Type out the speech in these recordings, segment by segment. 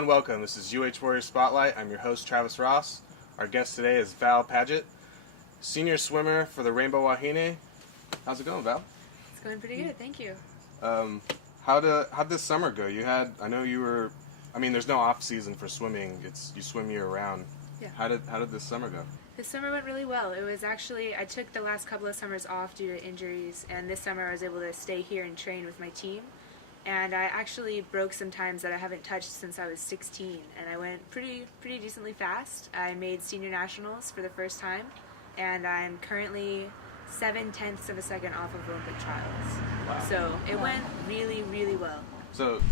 and welcome. This is UH Warrior Spotlight. I'm your host, Travis Ross. Our guest today is Val Pagett, senior swimmer for the Rainbow Wahine. How's it going, Val? It's going pretty good, thank you. How'd this summer go? There's no off season for swimming. You swim year round. Yeah. How did this summer go? This summer went really well. It was actually, I took the last couple of summers off due to injuries, and this summer I was able to stay here and train with my team. And I actually broke some times that I haven't touched since I was 16, and I went pretty decently fast. I made senior nationals for the first time, and I'm currently 7/10 of a second off of Olympic trials. Wow. So it went really, really well. So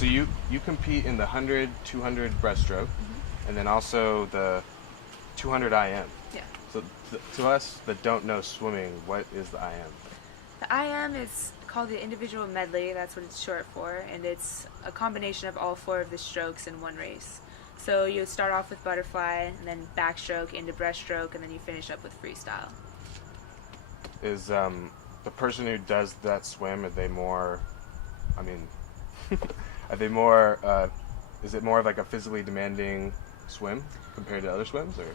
you compete in the 100, 200 breaststroke, and then also the 200 IM. Yeah. So to us that don't know swimming, what is the IM? The IM is called the individual medley, that's what it's short for, and it's a combination of all four of the strokes in one race. So you start off with butterfly, and then backstroke into breaststroke, and then you finish up with freestyle. Is the person who does that swim, is it more of like a physically demanding swim compared to other swims, or?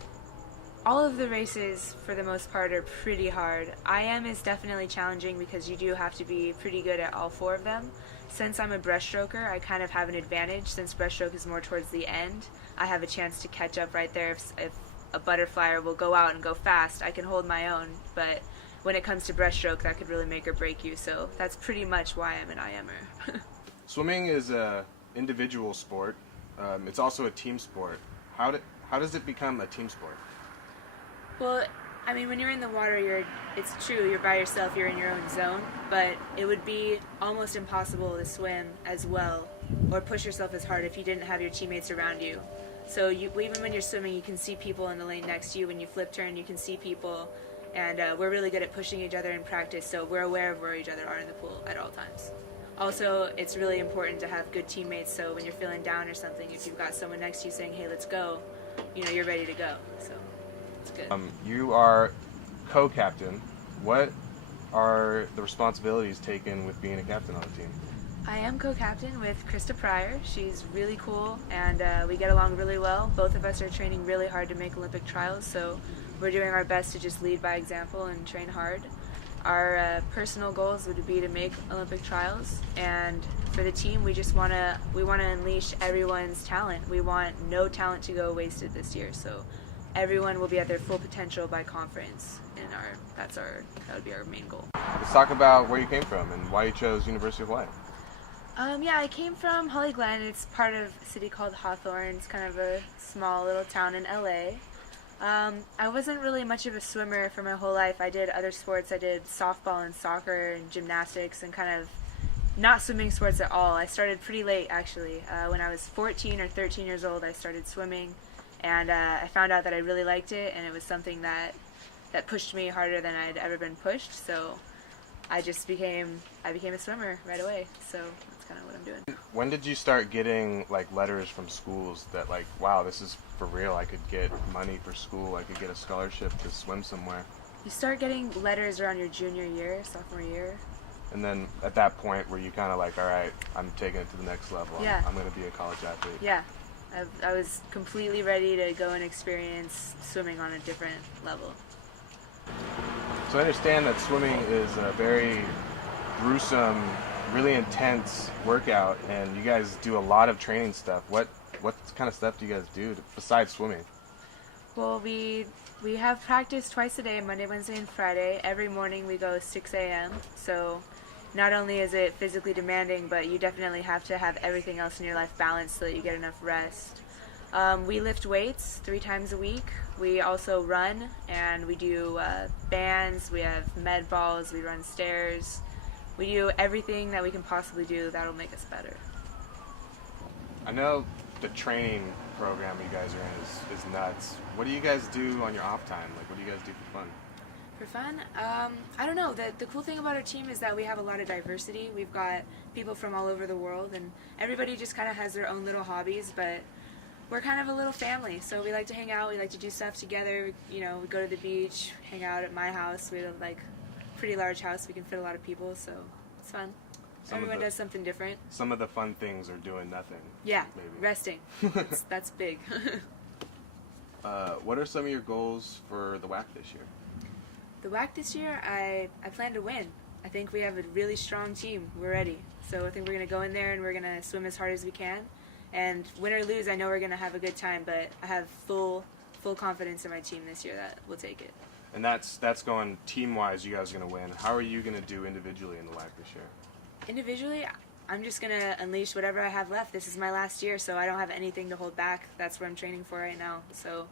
All of the races, for the most part, are pretty hard. IM is definitely challenging because you do have to be pretty good at all four of them. Since I'm a breaststroker, I kind of have an advantage. Since breaststroke is more towards the end, I have a chance to catch up right there. If a butterflyer will go out and go fast, I can hold my own. But when it comes to breaststroke, that could really make or break you. So that's pretty much why I'm an IMer. Swimming is a individual sport. It's also a team sport. How does it become a team sport? Well, when you're in the water, it's true, you're by yourself, you're in your own zone, but it would be almost impossible to swim as well or push yourself as hard if you didn't have your teammates around you. So even when you're swimming, you can see people in the lane next to you. When you flip turn, you can see people, and we're really good at pushing each other in practice, so we're aware of where each other are in the pool at all times. Also, it's really important to have good teammates, so when you're feeling down or something, if you've got someone next to you saying, hey, let's go, you're ready to go. So. Good. You are co-captain. What are the responsibilities taken with being a captain on the team? I am co-captain with Krista Pryor. She's really cool, and we get along really well. Both of us are training really hard to make Olympic trials, so we're doing our best to just lead by example and train hard. Our personal goals would be to make Olympic trials, and for the team, we want to unleash everyone's talent. We want no talent to go wasted this year, so everyone will be at their full potential by conference, and that would be our main goal. Let's talk about where you came from and why you chose University of Hawaii. I came from Holly Glen. It's part of a city called Hawthorne. It's kind of a small little town in LA. I wasn't really much of a swimmer for my whole life. I did other sports. I did softball and soccer and gymnastics and kind of not swimming sports at all. I started pretty late, actually. When I was 14 or 13 years old, I started swimming. And I found out that I really liked it, and it was something that pushed me harder than I'd ever been pushed. So I became a swimmer right away. So that's kind of what I'm doing. When did you start getting letters from schools that wow, this is for real? I could get money for school. I could get a scholarship to swim somewhere. You start getting letters around your junior year, sophomore year. And then at that point, were you kind of all right, I'm taking it to the next level. Yeah. I'm going to be a college athlete. Yeah. I was completely ready to go and experience swimming on a different level. So I understand that swimming is a very gruesome, really intense workout, and you guys do a lot of training stuff. What kind of stuff do you guys do besides swimming? Well, we have practice twice a day, Monday, Wednesday, and Friday. Every morning we go 6 a.m. So not only is it physically demanding, but you definitely have to have everything else in your life balanced so that you get enough rest. We lift weights 3 times a week. We also run, and we do bands, we have med balls, we run stairs. We do everything that we can possibly do that'll make us better. I know the training program you guys are in is nuts. What do you guys do on your off time? What do you guys do for fun? For fun? I don't know. The cool thing about our team is that we have a lot of diversity. We've got people from all over the world, and everybody just kind of has their own little hobbies, but we're kind of a little family, so we like to hang out, we like to do stuff together. We go to the beach, hang out at my house. We have a pretty large house, we can fit a lot of people, so it's fun. Everyone does something different. Some of the fun things are doing nothing. Yeah, maybe. resting. That's big. What are some of your goals for the WAC this year? The WAC this year, I plan to win. I think we have a really strong team. We're ready. So I think we're going to go in there and we're going to swim as hard as we can. And win or lose, I know we're going to have a good time, but I have full confidence in my team this year that we'll take it. And that's going team-wise, you guys are going to win. How are you going to do individually in the WAC this year? Individually, I'm just going to unleash whatever I have left. This is my last year, so I don't have anything to hold back. That's what I'm training for right now. So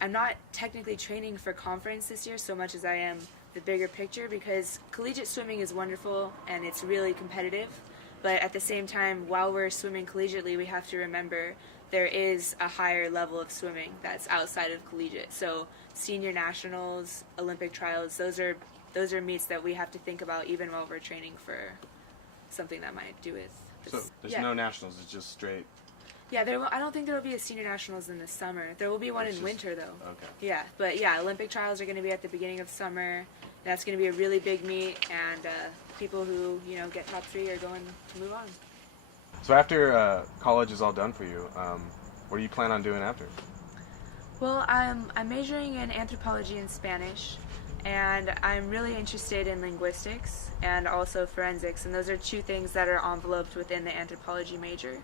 I'm not technically training for conference this year so much as I am the bigger picture, because collegiate swimming is wonderful and it's really competitive. But at the same time, while we're swimming collegiately, we have to remember there is a higher level of swimming that's outside of collegiate. So senior nationals, Olympic trials, those are meets that we have to think about even while we're training for something that might do with. So there's no nationals, it's just straight. Yeah, I don't think there will be a senior nationals in the summer. There will be one in winter, though. Okay. Yeah, but yeah, Olympic trials are going to be at the beginning of summer. That's going to be a really big meet, and people who get top 3 are going to move on. So after college is all done for you, what do you plan on doing after? Well, I'm majoring in anthropology and Spanish, and I'm really interested in linguistics and also forensics, and those are 2 things that are enveloped within the anthropology major.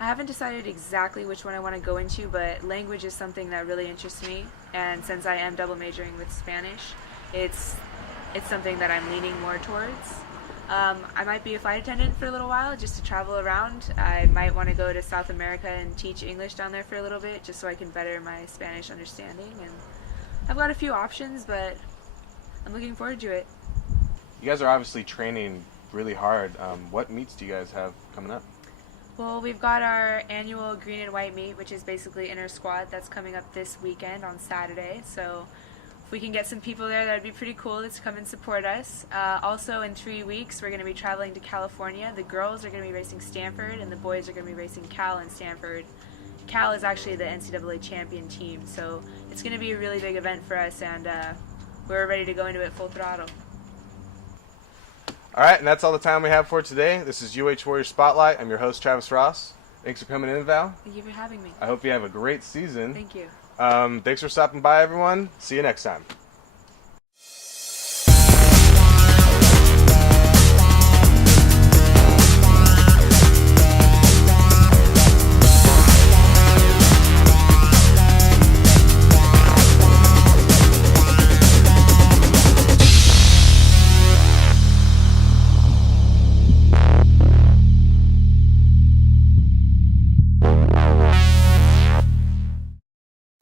I haven't decided exactly which one I want to go into, but language is something that really interests me, and since I am double majoring with Spanish, it's something that I'm leaning more towards. I might be a flight attendant for a little while just to travel around. I might want to go to South America and teach English down there for a little bit just so I can better my Spanish understanding. And I've got a few options, but I'm looking forward to it. You guys are obviously training really hard. What meets do you guys have coming up? Well, we've got our annual green and white meet, which is basically inter squad. That's coming up this weekend on Saturday. So if we can get some people there, that would be pretty cool to come and support us. Also, in 3 weeks, we're going to be traveling to California. The girls are going to be racing Stanford, and the boys are going to be racing Cal and Stanford. Cal is actually the NCAA champion team, so it's going to be a really big event for us, and we're ready to go into it full throttle. All right, and that's all the time we have for today. This is UH Warrior Spotlight. I'm your host, Travis Ross. Thanks for coming in, Val. Thank you for having me. I hope you have a great season. Thank you. Thanks for stopping by, everyone. See you next time.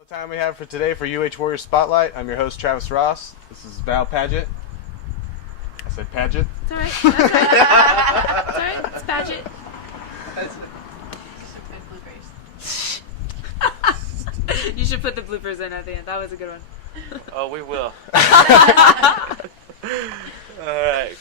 Time we have for today for UH Warrior Spotlight. I'm your host, Travis Ross. This is Val Pagett. I said Pagett. It's all right. That's right. It's all right. It's Pagett. You should put the bloopers in at the end. That was a good one. Oh, we will. All right.